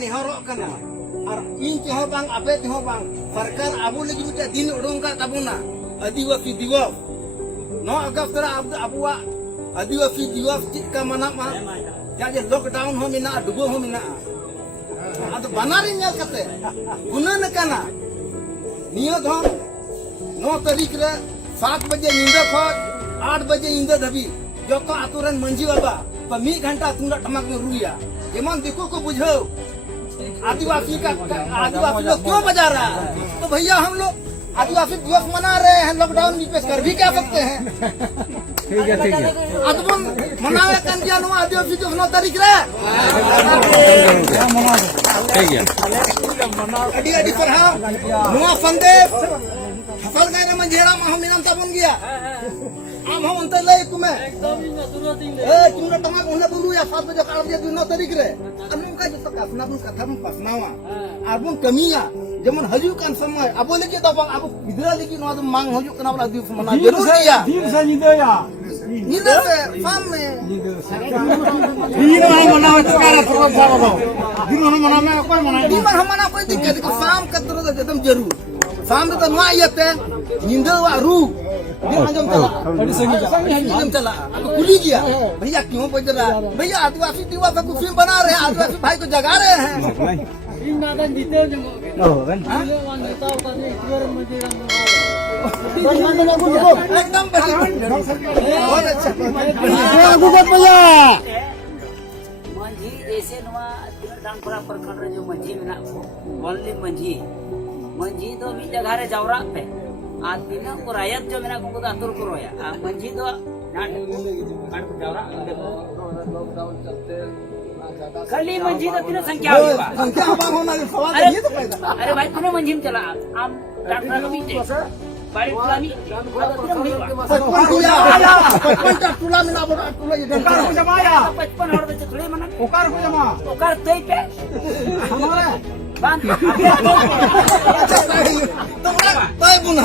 नेहरों कना और इन तेहो बांग आपे तेहो बांग सरकार आबू लगी मिटा दिन उडों का ताबुना आदिवासी दिवस 9 अगस्त अबुआ आदिवासी दिवस चिका मना मा जाजे लॉकडाउन हो मिना डुबो हो मिना अद बनारी नेल कते गुनन कना नियो धन 9 तारीख रे 7 बजे इंदा खोज 8 बजे इंदा धबी जो तो आतुरन मंजी बाबा पर 1 घंटा तुंगा टमक में रुइया जेमन देखो को बुझो आदिवासी लोग क्यों बजा रहा है। तो भैया हम लोग आदिवासी दिवस मना रहे हैं, लॉकडाउन में पेश कर भी क्या सकते हैं। ठीक है अदबन मनावे कन दिया नो आदिवासी दिवस 9 तारीख रे ठीक है अडी अडी पर हम नुआ संदेश फसल गए रे मंजेरा मा हम नाम तबन गया आम हम अंतर ले कुमे एकदम ए तुमने टमाक होने बोलू या 7 बजे काल दिया 9 तारीख रे अनु का जो कसना बुन कथा बुन पसनावा आबुन कमिया जेमन हजू कान समय अबो लेके तो अब इधर लेके नो तो मांग हजू कना वाला दिवस मना जरूर दिया दिन से निदो या निदो से शाम में दिन हम मना कर सब सब दिन हम मना में कोई मना दिन हम मना कोई दिक्कत को शाम का तो एकदम जरूर शाम तो नुआ आयते निंदो वा रू दिन अंजम चला अंजम चला अब कुली गया भैया क्यों बज रहा भैया आदिवासी दिवस को फिल्म बना रहे हैं आदिवासी भाई को जगा रहे हैं इन नादा जीते जमोगे वन नेता का इधर मुझे एकदम बहुत अच्छा भैया मंझी ऐसे नवा डांगपुरा प्रखंड रे जो मंझी मेना ओनली मंझी तो मी जगह रे जावरा पे आदमी ना को रायत जो मेना को आतुर को रोया मंझी तो नाट जावरा खाली मंझी तो तीन संख्या हुई बा संख्या बाग होना सवाल ये तो पैदा अरे भाई तूने मंझी में चला आम डॉक्टर को बीच बारी पुरानी पचपन टूला में ना बोला टूला ये ओकार को जमाया 55 हड़ में थोड़ी मना ओकार को जमा ओकार तई पे हमारे बांध तय बुना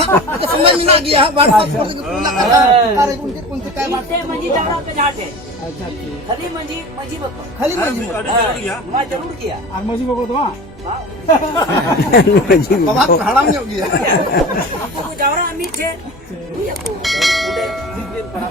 समझ में ना गया बात टूला का अरे उनके काय बात ते मंझी जावरा पे जाटे अच्छा ठीक खाली मंझी बको खाली मंजी मैं जरूर किया आज मजी बको तो बाबा हराम हो गया आपको जावरा अमीर थे ये को उड़े दिन पड़ा